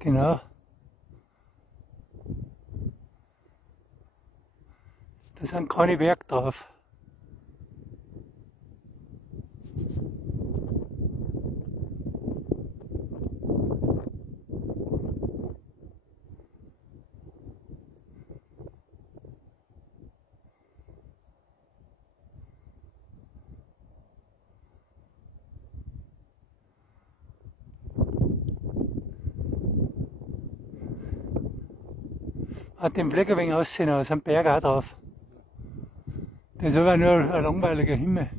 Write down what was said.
Genau. Da sind keine Werk drauf. Hat den Blick ein wenig aussehen, aber es ist ein Berg auch drauf. Das ist aber nur ein langweiliger Himmel.